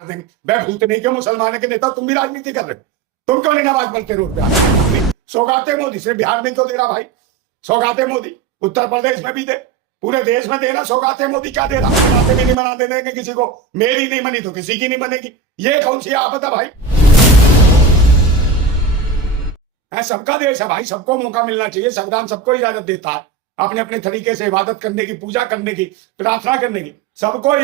देंगे। मैं भूतनी के मुसलमानों के नेता, तुम भी राजनीति कर रहे हो, तुम क्यों नहीं नमाज पढ़ते रोड पे आके? सौगाते मोदी सिर्फ बिहार में क्यों दे रहा भाई? सौगाते मोदी उत्तर प्रदेश में भी दे, पूरे देश में देना। सौगाते मोदी क्या दे रहा? सौगाते भी नहीं मना देंगे किसी को, मेरी नहीं बनी तो किसी की नहीं बनेगी। ये कौन सी आफत है भाई? सबका देश है भाई, सबको मौका मिलना चाहिए। संविधान सबको इजाजत देता है अपने अपने तरीके से इबादत करने की, पूजा करने की, प्रार्थना करने की, सबको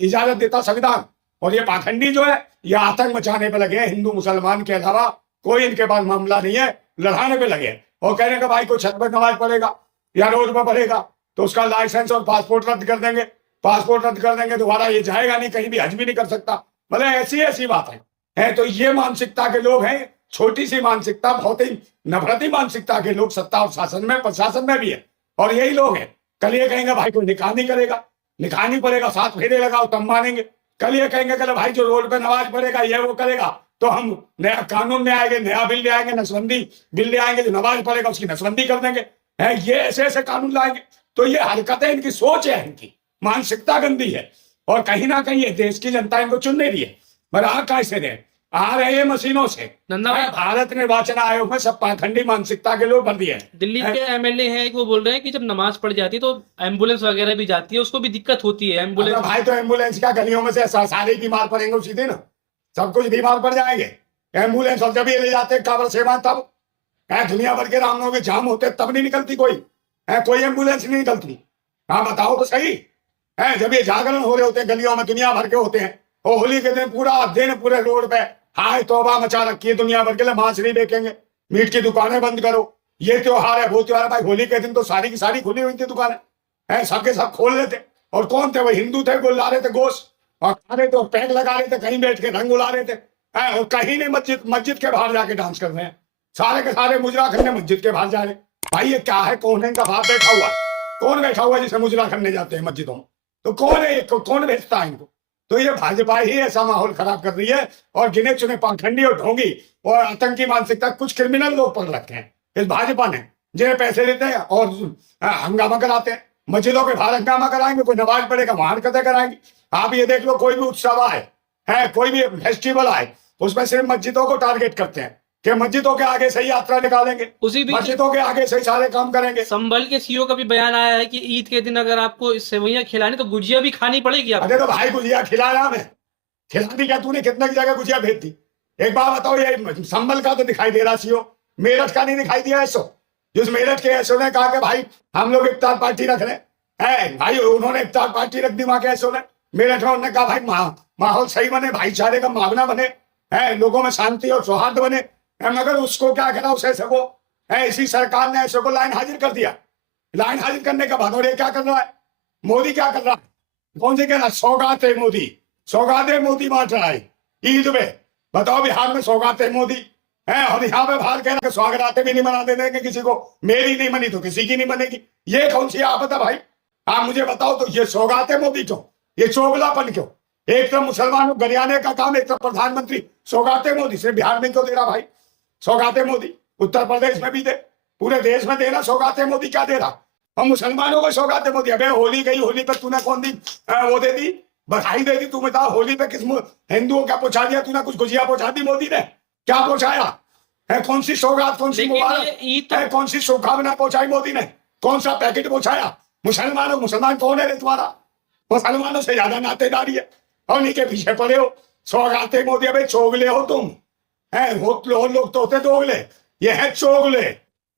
इजाजत देता संविधान। और ये पाखंडी जो है ये आतंक मचाने पे लगे हैं, हिंदू मुसलमान के अलावा कोई इनके पास मामला नहीं है, लड़ाने पे लगे हैं। और कहने का भाई कोई छत पर नमाज पढ़ेगा या रोड पर पढ़ेगा तो उसका लाइसेंस और पासपोर्ट रद्द कर देंगे, पासपोर्ट रद्द कर देंगे, दोबारा ये जाएगा नहीं, कहीं भी हज भी नहीं कर सकता। मतलब ऐसी ऐसी बात है। तो ये मानसिकता के लोग हैं, छोटी सी मानसिकता, बहुत ही नफरती मानसिकता के लोग सत्ता और शासन में, प्रशासन में भी है। और यही लोग हैं। कल ये कहेंगे भाई कोई निकाह नहीं करेगा, निकाह नहीं पड़ेगा, 7 फेरे लगाओ तब मानेंगे। कल ये कहेंगे कल भाई जो रोड पे नमाज पढ़ेगा ये वो करेगा तो हम नया कानून ले आएंगे, नया बिल ले आएंगे, नसबंदी बिल ले आएंगे, जो नमाज पढ़ेगा उसकी नसबंदी कर देंगे। ये ऐसे ऐसे कानून लाएंगे। तो ये हरकतें, इनकी सोच है, इनकी मानसिकता गंदी है। और कहीं ना कहीं ये देश की जनता इनको चुन नहीं रही है। पर आ कैसे रहे? आ रहे हैं मशीनों से। भारत निर्वाचन आयोग में सब पाखंडी मानसिकता के लोग भर दिए हैं। दिल्ली के एमएलए हैं, वो बोल रहे हैं कि जब नमाज पढ़ जाती है तो एम्बुलेंस वगैरह भी जाती है, उसको भी दिक्कत होती है। एम्बुलेंस भाई तो एम्बुलेंस क्या, गलियों में से सारे बीमार पड़ेंगे उसी दिन, सब कुछ बीमार पड़ जाएंगे। एम्बुलेंस और जब ये ले जाते काबर सेवा तब दुनिया भर के रामनों के जाम होते तब नहीं निकलती कोई एम्बुलेंस नहीं निकलती। हाँ बताओ तो सही है। जब ये जागरण हो रहे होते हैं गलियों में, दुनिया भर के होते हैं, और होली के दिन पूरा दिन पूरे रोड पे हाय तौबा मचा रखी है दुनिया भर के लिए। मांस नहीं बेचेंगे, मीट की दुकानें बंद करो, ये त्योहार है वो त्योहार है। भाई होली के दिन तो सारी की सारी खुली हुई थी दुकानें, सबके सब खोल लेते। और कौन थे वो? हिंदू थे, वो ला रहे थे गोश्त और खा रहे थे और पैक लगा रहे थे, कहीं बैठ के रंग उड़ा रहे थे। और कहीं नहीं, मस्जिद के बाहर जाके डांस कर रहे हैं, सारे के सारे मुजरा करने मस्जिद के बाहर जा रहे। भाई ये क्या है? कौन है इनका बाप बैठा हुआ? कौन बैठा हुआ जिसे मुजरा करने जाते हैं मस्जिदों में? तो कौन है? कौन भेजता है इनको? तो ये भाजपा ही ऐसा माहौल खराब कर रही है। और गिने चुने पाखंडी और ढोंगी और आतंकी मानसिकता कुछ क्रिमिनल लोग पढ़ रखे हैं इस भाजपा ने, जिन्हें पैसे देते हैं और हंगामा कराते हैं। मस्जिदों के बाहर हंगामा कराएंगे, कोई नमाज पढ़ेगा वहां हरकतें कराएंगे। आप ये देख लो, कोई भी उत्सव है कोई भी फेस्टिवल आए, उसमें सिर्फ मस्जिदों को टारगेट करते हैं कि मस्जिदों के आगे से ही यात्रा निकालेंगे, उसी बीच मस्जिदों के आगे से ही सारे काम करेंगे। संभल के सीओ का भी बयान आया है कि ईद के दिन अगर आपको सेवइयां खिलानी तो गुजिया भी खानी पड़ेगी आपको। अरे तो भाई गुजिया खिलाया मैं, खिला दी क्या तूने? कितने की जगह गुजिया भेज दी? एक बात बताओ, ये संभल का तो दिखाई दे रहा सीओ, मेरठ का नहीं दिखाई दिया एसओ? जिस मेरठ के एसओ ने कहा कि भाई हम लोग इफ्तार पार्टी रख रहे हैं, भाई उन्होंने इफ्तार पार्टी रख दी वहां के एसओ ने मेरठ में। उन्होंने कहा भाई माहौल सही बने, भाईचारे का मामला बने, लोगों में शांति और सौहार्द बने। मगर उसको क्या करा उस ऐसे को? इसी सरकार ने ऐसे को लाइन हाजिर कर दिया। लाइन हाजिर करने का बाद और क्या कर रहा है मोदी? क्या कर रहा है? कौन से कह रहा है? सौगाते मोदी, सौगाते मोदी बांट रहा है ईद में। बताओ बिहार में सौगाते मोदी है, और यहाँ पे बाहर कह रहा है स्वागराते भी नहीं मना देंगे किसी को, मेरी नहीं बनी तो किसी की नहीं बनेगी। ये कौन सी आफत है भाई? आप मुझे बताओ तो ये सौगाते मोदी क्यों? ये चोगलापन क्यों? एक तो मुसलमानों गरियाने का काम, एक तो प्रधानमंत्री सौगाते मोदी सिर्फ बिहार में क्यों दे रहा भाई? सौगाते मोदी उत्तर प्रदेश में भी दे, पूरे देश में देना। सौगाते मोदी क्या दे रहा? और मुसलमानों को सौगाते मोदी। अबे होली गई, होली पे तूने कौन दी वो दे दी, बधाई दे दी? तू बता होली पे किस हिंदुओं क्या पहुंचा दिया तूने? कुछ गुजिया पहुंचा दी मोदी ने? क्या पहुंचाया है? कौन सी सौगात, कौन सी मुबारक, कौन सी शुभकामना पहुंचाई मोदी ने? कौन सा पैकेट पहुंचाया? मुसलमान कौन है तुम्हारा? मुसलमानों से ज्यादा नातेदारी है और उन्हीं के पीछे पड़े हो। सौगाते मोदी। अबे चोगले हो तुम, लोग तो होते दोगले, ये है चोगले।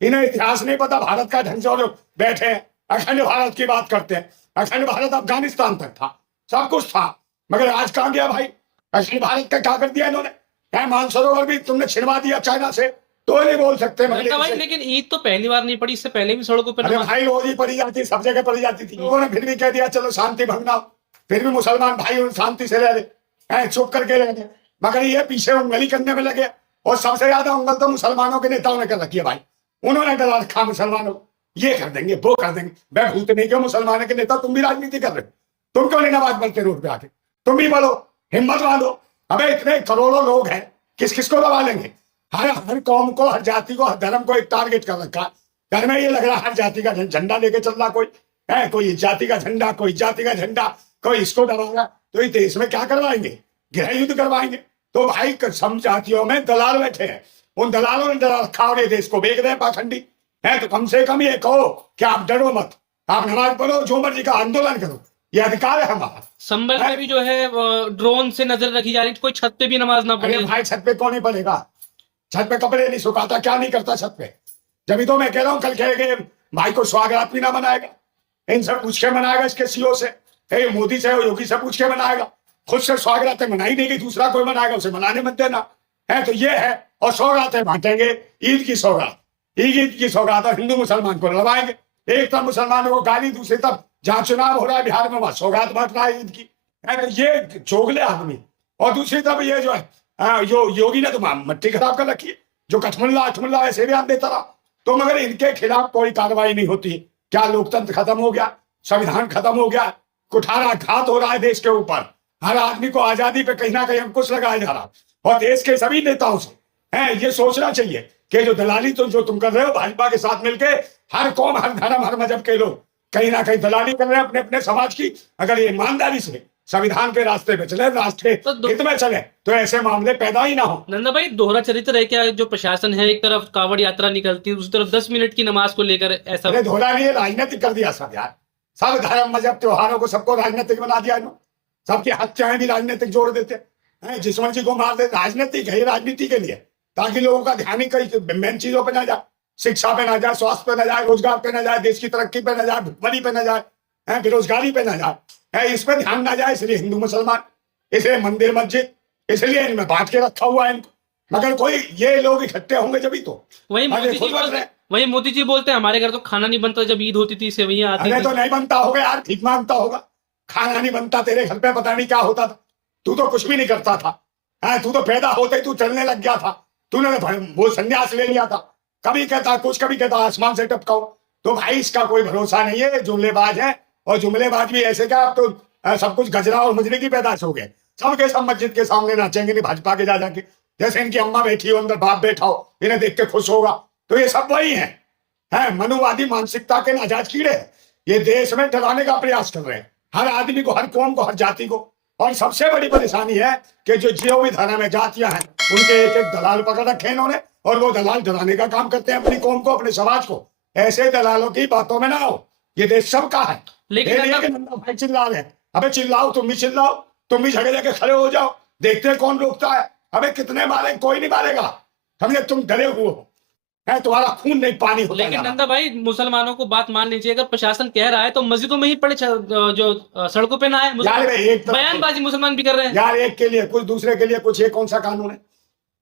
इन्हें इतिहास नहीं पता भारत का ढंग से, और बैठे अखंड भारत की बात करते हैं। अखंड भारत अफगानिस्तान तक था, सब कुछ था, मगर आज कहां गया भाई? अखंड भारत का क्या कर दिया इन्होंने? मानसरोवर भी तुमने छिड़वा दिया चाइना से, तो नहीं बोल सकते। भाई लेकिन ईद तो पहली बार नहीं पड़ी, इससे पहले भी सड़कों पर भाई रोज ही पड़ी जाती, सब जगह पड़ी जाती थी। उन्होंने फिर भी कह दिया चलो शांति भंग ना, फिर भी मुसलमान भाई शांति से रह रहे, चुप करके रह रहे। मगर ये पीछे उंगली करने में लगे, और सबसे ज्यादा उंगल तो मुसलमानों के नेताओं ने कर रखी है भाई। उन्होंने डरा रखा मुसलमानों, ये कर देंगे वो कर देंगे। मैं भूतनी के मुसलमानों के नेता, तुम भी राजनीति कर रहे हो, तुम क्यों नहीं नमाज पढ़ते रोड पे आके? तुम भी बोलो, हिम्मत बांधो। अबे इतने करोड़ों लोग हैं, किस किस को दबा लेंगे? हर कौम को, हर जाति को, हर धर्म को एक टारगेट कर रखा। घर में ये लग रहा है हर जाति का झंडा लेके चल रहा कोई जाति का झंडा, कोई जाति का झंडा, कोई इसको दबाएगा। तो इस देश में क्या करवाएंगे? गृह युद्ध करवाएंगे। तो भाई समझातियों में दलाल बैठे हैं, उन दलालों ने डरा रखा और ये देश को बेच रहे हैं पाखंडी है। तो कम से कम ये कहो कि आप डरो मत, आप नमाज पढ़ो, जो मर्जी का आंदोलन करो, ये अधिकार है हमारा। संभल में भी जो है ड्रोन से नजर रखी जा रही, कोई छत पे भी नमाज ना अरे पढ़े। भाई छत पे कौन नहीं पड़ेगा, छत पे कपड़े नहीं सुखाता, क्या नहीं करता छत पे। जब तो मैं कह रहा हूँ कल कहेंगे भाई को स्वागत भी ना बनाएगा, इन सब पूछ के मनाएगा इसके सीओ से, मोदी से योगी से पूछ के मनाएगा, खुद से स्वागत मनाई नहीं गई, दूसरा कोई मनाएगा उसे मनाने मत देना है। तो ये है। और सौगातें बांटेंगे, ईद की सौगात, ईद की सौगात और हिंदू मुसलमान को लड़वाएंगे। एक तरफ मुसलमानों को गाली, दूसरी तरफ जहां चुनाव हो रहा है बिहार में वहां सौगात बांट रहा है ईद की, है तो ये चोगले आदमी। और दूसरी तरफ ये जो है जो योगी ने तो मट्टी खराब कर रखी है, जो कठमुल्ला ऐसे भी आप देता रहा। तो मगर इनके खिलाफ कोई कार्रवाई नहीं होती। क्या लोकतंत्र खत्म हो गया, संविधान खत्म हो गया, कुठाराघात हो रहा है देश के ऊपर, हर आदमी को आजादी पे कहीं ना कहीं अंकुश लगाया जा रहा। और देश के सभी नेताओं से है ये सोचना चाहिए कि जो दलाली जो तुम कर रहे हो भाजपा के साथ मिलके, हर कौम, हर धर्म, हर मजहब के लोग कहीं ना कहीं दलाली कर रहे हैं अपने अपने समाज की। अगर ये ईमानदारी से संविधान के रास्ते पे चले, राष्ट्र के हित में चले, तो ऐसे मामले पैदा ही ना हो। नंदा भाई, दोहरा चरित्र है क्या जो प्रशासन है? एक तरफ कावड़ यात्रा निकलती है, दूसरी तरफ 10 मिनट की नमाज को लेकर ऐसा। अरे दोहरा नहीं, राजनीतिक कर दिया सब यार, सब धर्म मजहब त्योहारों को सबको राजनीतिक बना दिया इन्होंने, सबकी हत्याएं भी राजनीतिक जोड़ देते हैं, जिस्म जी को मार देते, राजनीतिक है, राजनीति के लिए, ताकि लोगों का ध्यान ही कई मेन चीजों पे ना जाए, शिक्षा पे ना जाए, स्वास्थ्य पे ना जाए, रोजगार पे ना जाए, देश की तरक्की पे ना जाए, भुखमरी पे ना जाए, बेरोजगारी पे ना जाए, इस पे ध्यान ना जाए। इसलिए हिंदू मुसलमान, इसलिए मंदिर मस्जिद, इसलिए इनमें बांट के रखा हुआ है इनको। मगर कोई ये लोग इकट्ठे होंगे जब ही तो। वही मोदी जी बोलते हैं हमारे घर तो खाना नहीं बनता, जब ईद होती थी सेवैयां आती थी। तो नहीं बनता होगा यार, ठीक मांगता होगा, खाना नहीं बनता तेरे घर पे, पता नहीं क्या होता था, तू तो कुछ भी नहीं करता था, तू तो पैदा होते ही तू चलने लग गया था, तूने वो संन्यास ले लिया था, कभी कहता कुछ, कभी कहता आसमान से टपकाओ। तो भाई इसका कोई भरोसा नहीं है, जुमलेबाज है। और जुमलेबाज भी ऐसे क्या, अब तो सब कुछ गजरा और मुजरे की पैदाश हो गए, सबके सब मस्जिद के सामने नाचेंगे नहीं भाजपा के जा जाके, जैसे इनकी अम्मा बैठी हो अंदर, बाप बैठा हो, इन्हें देख के खुश होगा। तो ये सब वही है मनुवादी मानसिकता के नाजायज कीड़े, ये देश में डराने का प्रयास कर रहे हैं हर आदमी को, हर कौम को, हर जाति को। और सबसे बड़ी परेशानी है कि जो भी धर्म में जातियां हैं, उनके एक एक दलाल पकड़ रखे हैं इन्होंने, और वो दलाल डराने का काम करते हैं अपनी कौम को, अपने समाज को। ऐसे दलालों की बातों में ना हो, ये देश सबका है। लेकिन भाई चिल्ला रहे हैं, अबे चिल्लाओ, तुम भी चिल्लाओ, तुम भी झगड़े के खड़े हो जाओ, देखते हैं कौन रोकता है। अबे कितने मारे, कोई नहीं मारेगा, समझे, तुम डरे हुए हो, तुम्हारा खून नहीं पानी होता। लेकिन नंदा भाई, मुसलमानों को बात मान लीजिए, अगर प्रशासन कह रहा है तो मस्जिदों में ही पड़े, जो सड़कों पे ना आए, बयानबाजी मुसलमान भी कर रहे हैं यार। एक के लिए कुछ, दूसरे के लिए कुछ, ये कौन सा कानून है?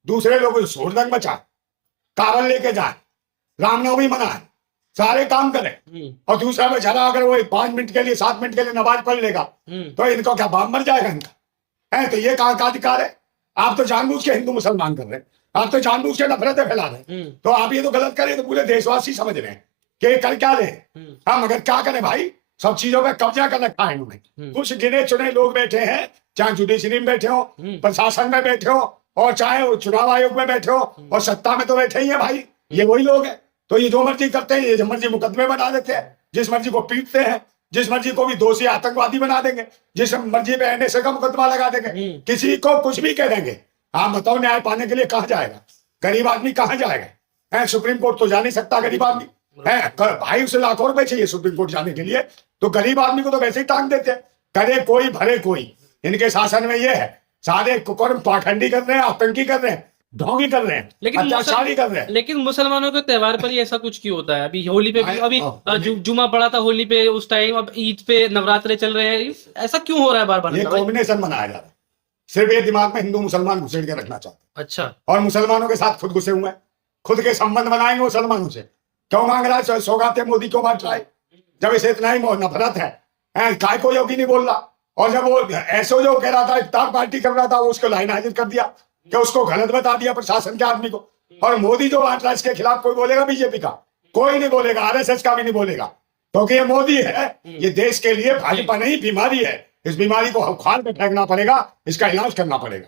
दूसरे लोग शोरदंग मचाए, कावड़ लेके जाए, रामनवमी मनाए, सारे काम करें, और दूसरा बेचारा अगर वो 5 मिनट के लिए, 7 मिनट के लिए नमाज पढ़ लेगा, तो इनको क्या बाप मर जाएगा इनका? तो ये कहाँ का अधिकार है? आप तो जानबूझ के हिंदू मुसलमान कर रहे हैं, आप तो जानबूझ के नफरतें फैला रहे हैं। तो आप ये तो गलत करें, तो पूरे देशवासी समझ रहे हैं कि कर क्या रहे हैं। हाँ, मगर क्या करें भाई, सब चीजों पे कब्जा कर रखा है इन्होंने। कुछ गिने चुने लोग बैठे हैं, चाहे जुडिशरी में बैठे हो, प्रशासन में बैठे हो, और चाहे चुनाव आयोग में बैठे हो, और सत्ता में तो बैठे ही है भाई, ये वही लोग हैं। तो ये जो मर्जी करते हैं, ये जो मर्जी मुकदमे बना देते हैं, जिस मर्जी को पीटते हैं, जिस मर्जी को भी दोषी आतंकवादी बना देंगे, जिस मर्जी पे एनएसए का मुकदमा लगा देंगे, किसी को कुछ भी कह देंगे। आप बताओ, न्याय पाने के लिए कहाँ जाएगा गरीब आदमी, कहाँ जाएगा? सुप्रीम कोर्ट तो जा नहीं सकता गरीब आदमी, भाई उसे लाखों रुपए चाहिए सुप्रीम कोर्ट जाने के लिए, तो गरीब आदमी को तो वैसे ही टांग देते हैं। करे कोई भरे कोई, इनके शासन में ये है, सारे कुकर्म पाखंडी कर रहे हैं, आतंकी कर रहे हैं, ढोंगी कर रहे हैं, अत्याचारी कर रहे हैं। लेकिन मुसलमानों के त्योहार पर ही ऐसा कुछ क्यों होता है? अभी होली पे भी, अभी जुमा पड़ा था होली पे उस टाइम, अब ईद पे नवरात्रे चल रहे हैं, ऐसा क्यों हो रहा है बार बार? ये कॉम्बिनेशन बनाया जा रहा है, सिर्फ ये दिमाग में हिंदू मुसलमान घुसेड़ के रखना चाहते हैं। अच्छा, और मुसलमानों के साथ खुद घुसे हुए हैं, खुद के संबंध बनाएंगे मुसलमानों से। क्यों मांग रहा है सौगातें मोदी क्यों बांट रहा है, जब इसे इतना ही नफरत है? काय को योगी नहीं बोल रहा, और जब वो ऐसो जो कह रहा था, इफ्तार पार्टी कर रहा था, वो उसको लाइन हाजिर कर दिया कि उसको गलत बता दिया प्रशासन के आदमी को। और मोदी जो बांट रहा है, इसके खिलाफ कोई बोलेगा? बीजेपी का कोई नहीं बोलेगा, आरएसएस का भी नहीं बोलेगा, क्योंकि ये मोदी है। ये देश के लिए भाजपा नहीं, बीमारी है। इस बीमारी को उखाड़ के फेंकना पड़ेगा, इसका इलाज करना पड़ेगा।